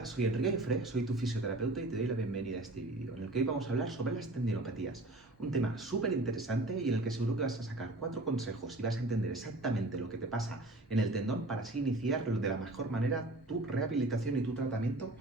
Hola, soy Enrique Aifre, soy tu fisioterapeuta y te doy la bienvenida a este vídeo, en el que hoy vamos a hablar sobre las tendinopatías. Un tema súper interesante y en el que seguro que vas a sacar 4 consejos y vas a entender exactamente lo que te pasa en el tendón para así iniciar de la mejor manera tu rehabilitación y tu tratamiento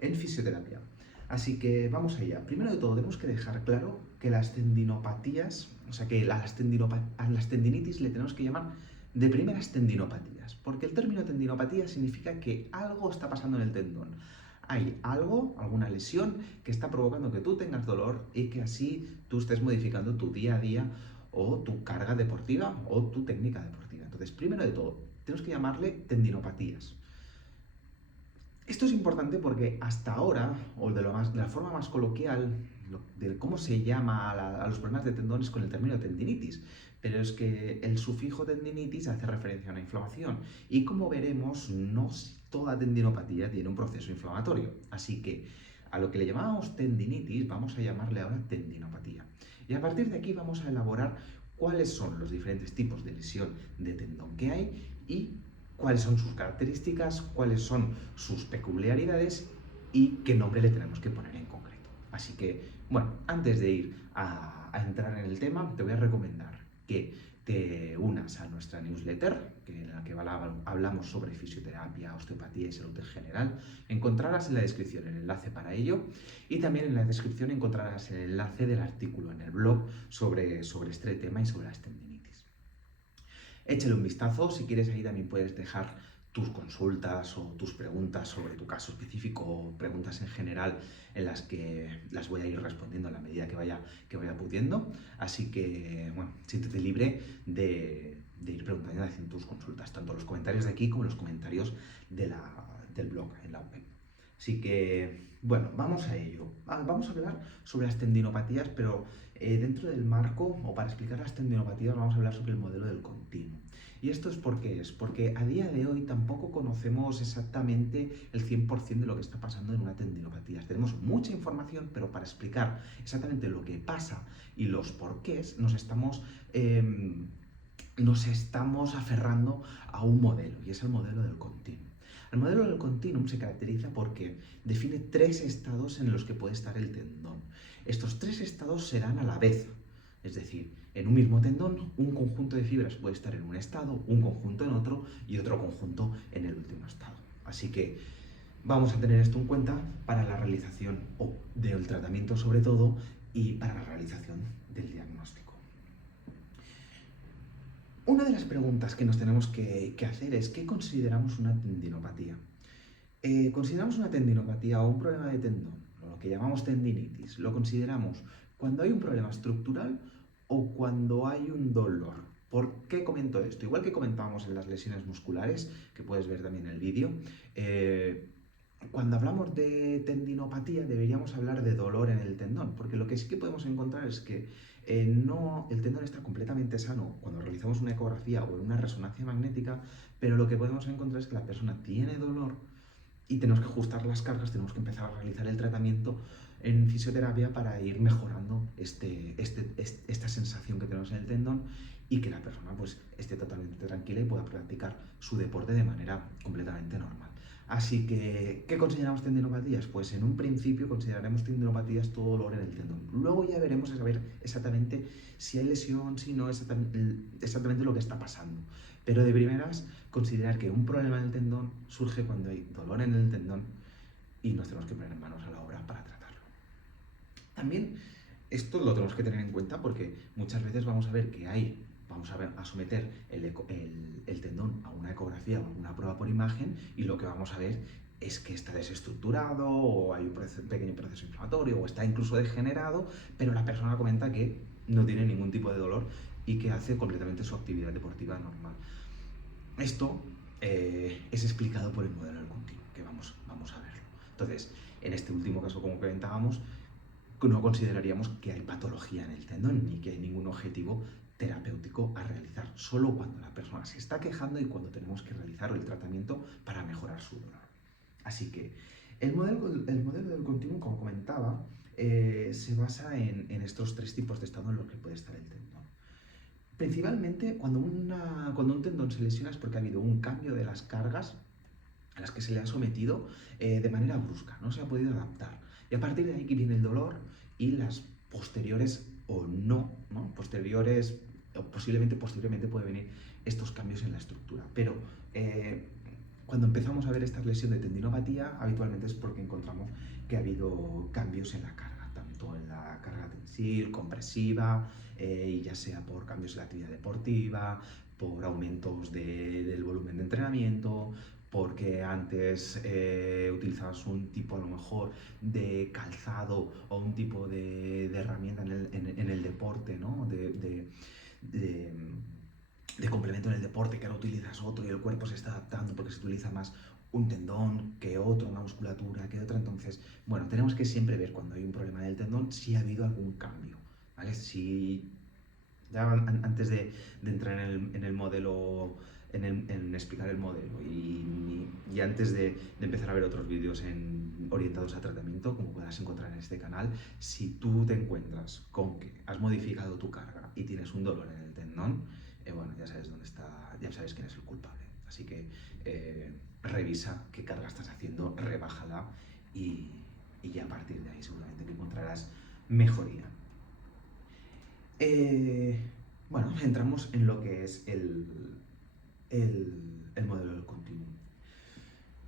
en fisioterapia. Así que vamos allá. Primero de todo, tenemos que dejar claro que las tendinopatías, o sea que a las tendinitis le tenemos que llamar de primeras tendinopatías, porque el término tendinopatía significa que algo está pasando en el tendón. Hay algo, alguna lesión, que está provocando que tú tengas dolor y que así tú estés modificando tu día a día o tu carga deportiva o tu técnica deportiva. Entonces, primero de todo, tenemos que llamarle tendinopatías. Esto es importante porque hasta ahora, o de la forma más coloquial, de cómo se llama a los problemas de tendones con el término tendinitis, pero es que el sufijo tendinitis hace referencia a una inflamación y como veremos, no toda tendinopatía tiene un proceso inflamatorio, así que a lo que le llamábamos tendinitis vamos a llamarle ahora tendinopatía. Y a partir de aquí vamos a elaborar cuáles son los diferentes tipos de lesión de tendón que hay y cuáles son sus características, cuáles son sus peculiaridades y qué nombre le tenemos que poner en concreto. Así que, bueno, antes de ir a entrar en el tema, te voy a recomendar que te unas a nuestra newsletter, en la que hablamos sobre fisioterapia, osteopatía y salud en general. Encontrarás en la descripción el enlace para ello y también en la descripción encontrarás el enlace del artículo en el blog sobre este tema y sobre las tendinitis. Échale un vistazo, si quieres ahí también puedes dejar tus consultas o tus preguntas sobre tu caso específico o preguntas en general en las que las voy a ir respondiendo a la medida que vaya pudiendo. Así que, bueno, siéntete libre de ir preguntando y haciendo tus consultas, tanto en los comentarios de aquí como en los comentarios del blog, en la web. Así que, bueno, vamos a ello. Vamos a hablar sobre las tendinopatías, pero dentro del marco, o para explicar las tendinopatías, vamos a hablar sobre el modelo del continuo. ¿Y esto es por qué es? Porque a día de hoy tampoco conocemos exactamente el 100% de lo que está pasando en una tendinopatía. Tenemos mucha información, pero para explicar exactamente lo que pasa y los porqués nos estamos aferrando a un modelo, y es el modelo del continuum. El modelo del continuum se caracteriza porque define 3 estados en los que puede estar el tendón. Estos 3 estados serán a la vez, es decir, en un mismo tendón, un conjunto de fibras puede estar en un estado, un conjunto en otro y otro conjunto en el último estado. Así que vamos a tener esto en cuenta para la realización del tratamiento sobre todo y para la realización del diagnóstico. Una de las preguntas que nos tenemos que hacer es ¿qué consideramos una tendinopatía? Consideramos una tendinopatía o un problema de tendón, o lo que llamamos tendinitis, lo consideramos cuando hay un problema estructural o cuando hay un dolor. ¿Por qué comento esto? Igual que comentábamos en las lesiones musculares, que puedes ver también en el vídeo, cuando hablamos de tendinopatía deberíamos hablar de dolor en el tendón, porque lo que sí que podemos encontrar es que el tendón está completamente sano cuando realizamos una ecografía o una resonancia magnética, pero lo que podemos encontrar es que la persona tiene dolor y tenemos que ajustar las cargas, tenemos que empezar a realizar el tratamiento en fisioterapia para ir mejorando esta sensación que tenemos en el tendón y que la persona pues, esté totalmente tranquila y pueda practicar su deporte de manera completamente normal. Así que, ¿qué consideramos tendinopatías? Pues en un principio consideraremos tendinopatías todo dolor en el tendón. Luego ya veremos a saber exactamente si hay lesión, si no, exactamente lo que está pasando. Pero de primeras, considerar que un problema en el tendón surge cuando hay dolor en el tendón y nos tenemos que poner en manos a la obra para tratarlo. También esto lo tenemos que tener en cuenta porque muchas veces vamos a ver que vamos a someter el tendón a una ecografía o a una prueba por imagen y lo que vamos a ver es que está desestructurado o hay un pequeño proceso inflamatorio o está incluso degenerado, pero la persona comenta que no tiene ningún tipo de dolor y que hace completamente su actividad deportiva normal. Esto es explicado por el modelo del continuo, que vamos a verlo. Entonces, en este último caso, como comentábamos, no consideraríamos que hay patología en el tendón ni que hay ningún objetivo terapéutico a realizar, solo cuando la persona se está quejando y cuando tenemos que realizar el tratamiento para mejorar su dolor. Así que el modelo del continuum, como comentaba, se basa en estos 3 tipos de estado en los que puede estar el tendón. Principalmente cuando un tendón se lesiona es porque ha habido un cambio de las cargas a las que se le ha sometido de manera brusca, no se ha podido adaptar. Y a partir de ahí que viene el dolor y las posteriores o no, ¿no? Posteriores, o posteriormente puede venir estos cambios en la estructura. Pero cuando empezamos a ver esta lesión de tendinopatía, habitualmente es porque encontramos que ha habido cambios en la carga, tanto en la carga tensil, compresiva, ya sea por cambios en la actividad deportiva, por aumentos del volumen de entrenamiento, porque antes utilizabas un tipo a lo mejor de calzado o un tipo de herramienta en el deporte, ¿no? De, de complemento en el deporte, que ahora utilizas otro y el cuerpo se está adaptando porque se utiliza más un tendón que otro, una musculatura que otra. Entonces, bueno, tenemos que siempre ver cuando hay un problema del tendón si ha habido algún cambio, ¿vale? Si ya antes de entrar en el modelo, en explicar el modelo y antes de empezar a ver otros vídeos orientados a tratamiento, como podrás encontrar en este canal, si tú te encuentras con que has modificado tu carga y tienes un dolor en el tendón, bueno, ya sabes dónde está, ya sabes quién es el culpable. Así que revisa qué carga estás haciendo, rebájala y ya a partir de ahí seguramente que encontrarás mejoría. Bueno, entramos en lo que es el modelo del continuum.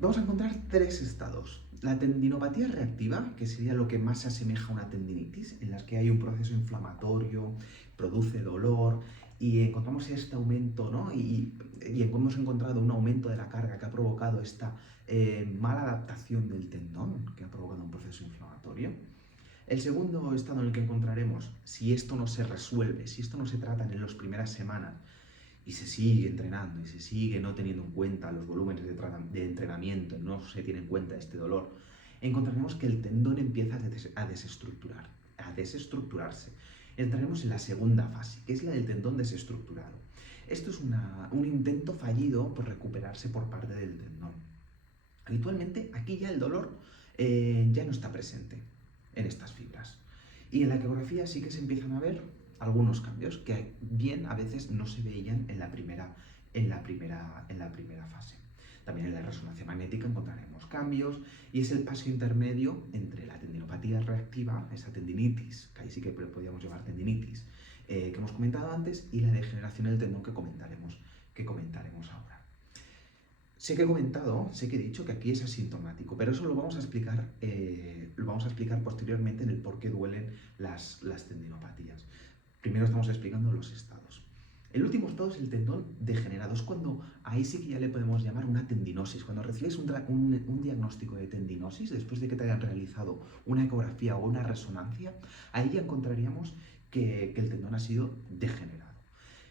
Vamos a encontrar tres estados. La tendinopatía reactiva, que sería lo que más se asemeja a una tendinitis, en las que hay un proceso inflamatorio, produce dolor y encontramos este aumento, ¿no? Y hemos encontrado un aumento de la carga que ha provocado esta mala adaptación del tendón, que ha provocado un proceso inflamatorio. El segundo estado en el que encontraremos, si esto no se resuelve, si esto no se trata en las primeras semanas y se sigue entrenando y se sigue no teniendo en cuenta los volúmenes de entrenamiento, no se tiene en cuenta este dolor, encontraremos que el tendón empieza a desestructurarse. Entraremos en la segunda fase, que es la del tendón desestructurado. Esto es un intento fallido por recuperarse por parte del tendón. Habitualmente aquí ya el dolor ya no está presente en estas fibras. Y en la ecografía sí que se empiezan a ver algunos cambios que bien a veces no se veían en la primera fase. También en la resonancia magnética encontraremos cambios y es el paso intermedio entre la tendinopatía reactiva, esa tendinitis, que ahí sí que podríamos llamar tendinitis, que hemos comentado antes, y la degeneración del tendón que comentaremos ahora. Sé que he dicho que aquí es asintomático, pero eso lo vamos a explicar posteriormente en el por qué duelen las tendinopatías. Primero estamos explicando los estados. El último estado es el tendón degenerado, es cuando ahí sí que ya le podemos llamar una tendinosis. Cuando recibes un diagnóstico de tendinosis, después de que te hayan realizado una ecografía o una resonancia, ahí ya encontraríamos que el tendón ha sido degenerado.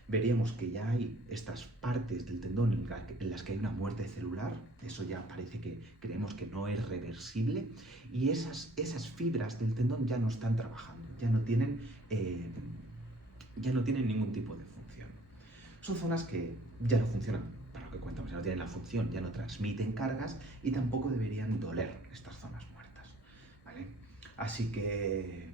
Veríamos que ya hay estas partes del tendón en las que hay una muerte celular, eso ya parece que creemos que no es reversible, y esas fibras del tendón ya no están trabajando, ya no tienen ningún tipo de función. Son zonas que ya no funcionan, para lo que cuentamos, ya no tienen la función, ya no transmiten cargas y tampoco deberían doler estas zonas muertas, ¿vale? Así que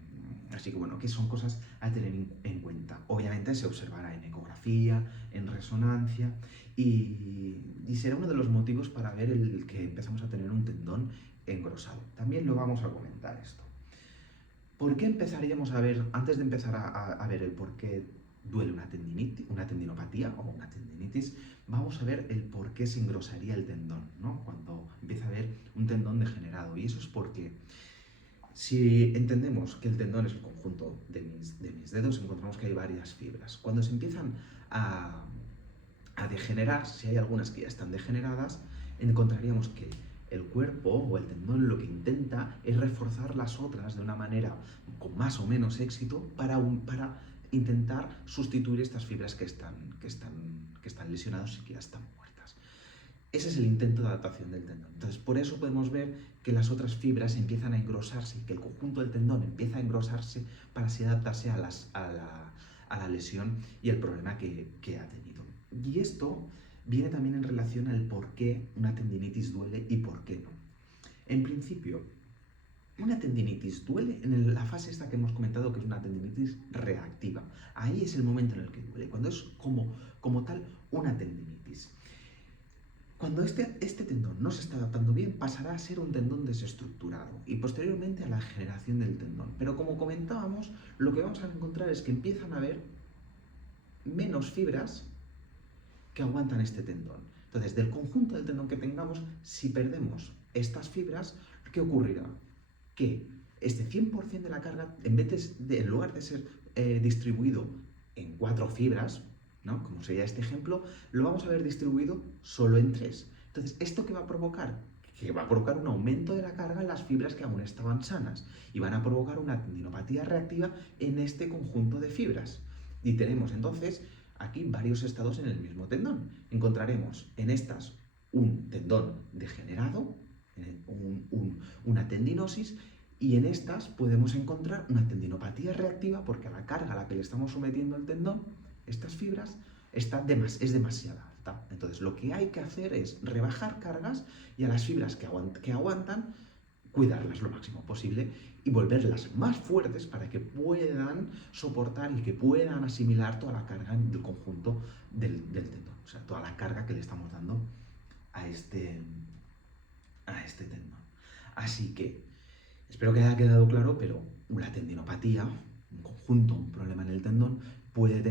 bueno, que son cosas a tener en cuenta. Obviamente se observará en ecografía, en resonancia y será uno de los motivos para ver el que empezamos a tener un tendón engrosado. También lo vamos a comentar esto. ¿Por qué empezaríamos a ver, antes de empezar a ver el por qué duele una tendinopatía o una tendinitis, vamos a ver el por qué se engrosaría el tendón, ¿no? Cuando empieza a haber un tendón degenerado. Y eso es porque si entendemos que el tendón es el conjunto de mis dedos, encontramos que hay varias fibras. Cuando se empiezan a degenerar, si hay algunas que ya están degeneradas, encontraríamos que el cuerpo o el tendón lo que intenta es reforzar las otras de una manera con más o menos éxito para intentar sustituir estas fibras que están lesionadas y que ya están muertas. Ese es el intento de adaptación del tendón. Entonces, por eso podemos ver que las otras fibras empiezan a engrosarse y que el conjunto del tendón empieza a engrosarse para así adaptarse a la lesión y el problema que ha tenido. Y esto viene también en relación al por qué una tendinitis duele y por qué no. En principio, una tendinitis duele en la fase esta que hemos comentado, que es una tendinitis reactiva. Ahí es el momento en el que duele, cuando es como tal una tendinitis. Cuando este tendón no se está adaptando bien, pasará a ser un tendón desestructurado y posteriormente a la generación del tendón. Pero como comentábamos, lo que vamos a encontrar es que empiezan a haber menos fibras que aguantan este tendón. Entonces, del conjunto del tendón que tengamos, si perdemos estas fibras, ¿qué ocurrirá? Que este 100% de la carga, en lugar de ser distribuido en 4 fibras, ¿no? Como sería este ejemplo, lo vamos a ver distribuido solo en 3. Entonces, ¿esto qué va a provocar? Que va a provocar un aumento de la carga en las fibras que aún estaban sanas y van a provocar una tendinopatía reactiva en este conjunto de fibras. Y tenemos entonces aquí varios estados en el mismo tendón. Encontraremos en estas un tendón degenerado, una tendinosis, y en estas podemos encontrar una tendinopatía reactiva porque la carga a la que le estamos sometiendo el tendón, estas fibras, es demasiada alta. Entonces lo que hay que hacer es rebajar cargas y a las fibras que aguantan cuidarlas lo máximo posible y volverlas más fuertes para que puedan soportar y que puedan asimilar toda la carga del conjunto del tendón, o sea, toda la carga que le estamos dando a este tendón. Así que espero que haya quedado claro, pero la tendinopatía, un conjunto, un problema en el tendón, puedes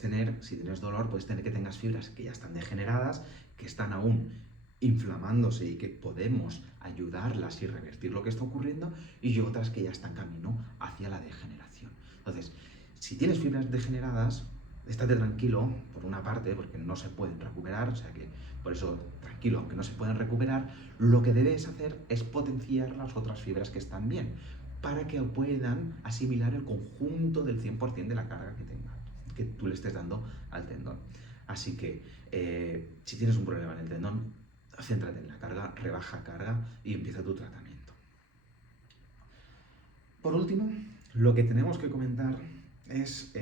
tener, si tienes dolor, puedes tener que tengas fibras que ya están degeneradas, que están aún inflamándose y que podemos ayudarlas y revertir lo que está ocurriendo, y otras que ya están camino hacia la degeneración. Entonces, si tienes fibras degeneradas, estate tranquilo, por una parte, porque no se pueden recuperar, o sea que por eso tranquilo, aunque no se pueden recuperar, lo que debes hacer es potenciar las otras fibras que están bien, para que puedan asimilar el conjunto del 100% de la carga que tú le estés dando al tendón. Así que si tienes un problema en el tendón, céntrate en la carga, rebaja carga y empieza tu tratamiento. Por último, lo que tenemos que comentar es,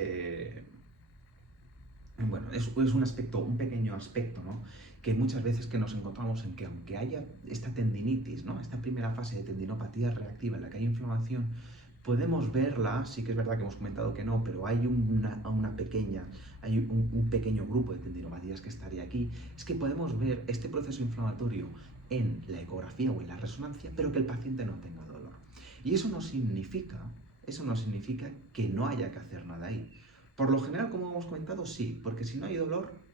un pequeño aspecto, ¿no? Que muchas veces que nos encontramos en que aunque haya esta tendinitis, ¿no? Esta primera fase de tendinopatía reactiva en la que hay inflamación, podemos verla, sí que es verdad que hemos comentado que no, pero hay un pequeño grupo de tendinopatías que estaría aquí, es que podemos ver este proceso inflamatorio en la ecografía o en la resonancia, pero que el paciente no tenga dolor. Y eso no significa que no haya que hacer nada ahí. Por lo general, como hemos comentado, sí, porque si no hay dolor,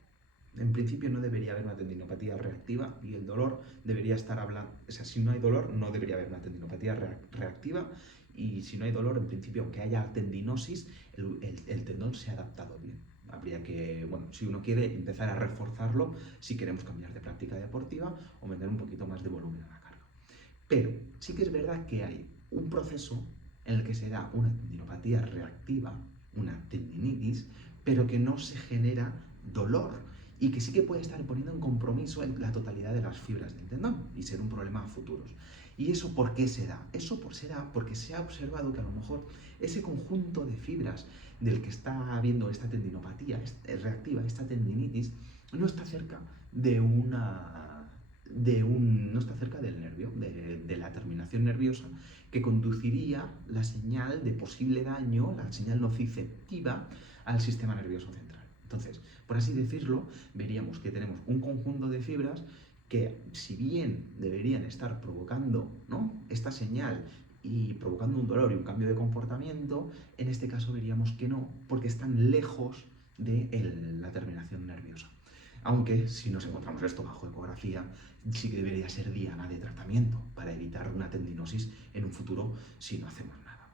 en principio no debería haber una tendinopatía reactiva y el dolor debería estar hablando, o sea, si no hay dolor no debería haber una tendinopatía reactiva y si no hay dolor, en principio, aunque haya tendinosis, el tendón se ha adaptado bien. Habría que, bueno, si uno quiere empezar a reforzarlo, si queremos cambiar de práctica deportiva o meter un poquito más de volumen a la carga. Pero sí que es verdad que hay un proceso en el que se da una tendinopatía reactiva, una tendinitis, pero que no se genera dolor y que sí que puede estar poniendo en compromiso la totalidad de las fibras del tendón y ser un problema a futuros. ¿Y eso por qué se da? Eso se da porque se ha observado que a lo mejor ese conjunto de fibras del que está habiendo esta tendinopatía reactiva, esta tendinitis, no está cerca no está cerca del nervio, de la terminación nerviosa, que conduciría la señal de posible daño, la señal nociceptiva, al sistema nervioso central. Entonces, por así decirlo, veríamos que tenemos un conjunto de fibras que, si bien deberían estar provocando, ¿no?, esta señal y provocando un dolor y un cambio de comportamiento, en este caso veríamos que no, porque están lejos de la terminación nerviosa. Aunque, si nos encontramos esto bajo ecografía, sí que debería ser diana de tratamiento para evitar una tendinosis en un futuro si no hacemos nada.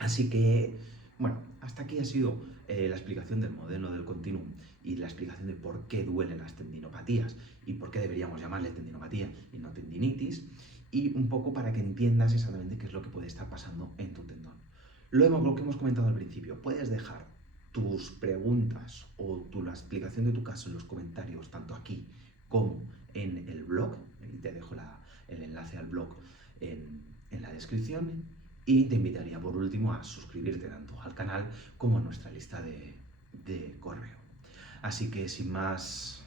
Así que, bueno, hasta aquí ha sido la explicación del modelo del continuum y la explicación de por qué duelen las tendinopatías y por qué deberíamos llamarle tendinopatía y no tendinitis, y un poco para que entiendas exactamente qué es lo que puede estar pasando en tu tendón. Lo que hemos comentado al principio, puedes dejar tus preguntas o la explicación de tu caso en los comentarios, tanto aquí como en el blog. Aquí te dejo el enlace al blog en la descripción. Y te invitaría por último a suscribirte tanto al canal como a nuestra lista de correo. Así que sin más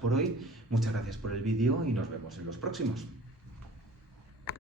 por hoy, muchas gracias por el vídeo y nos vemos en los próximos.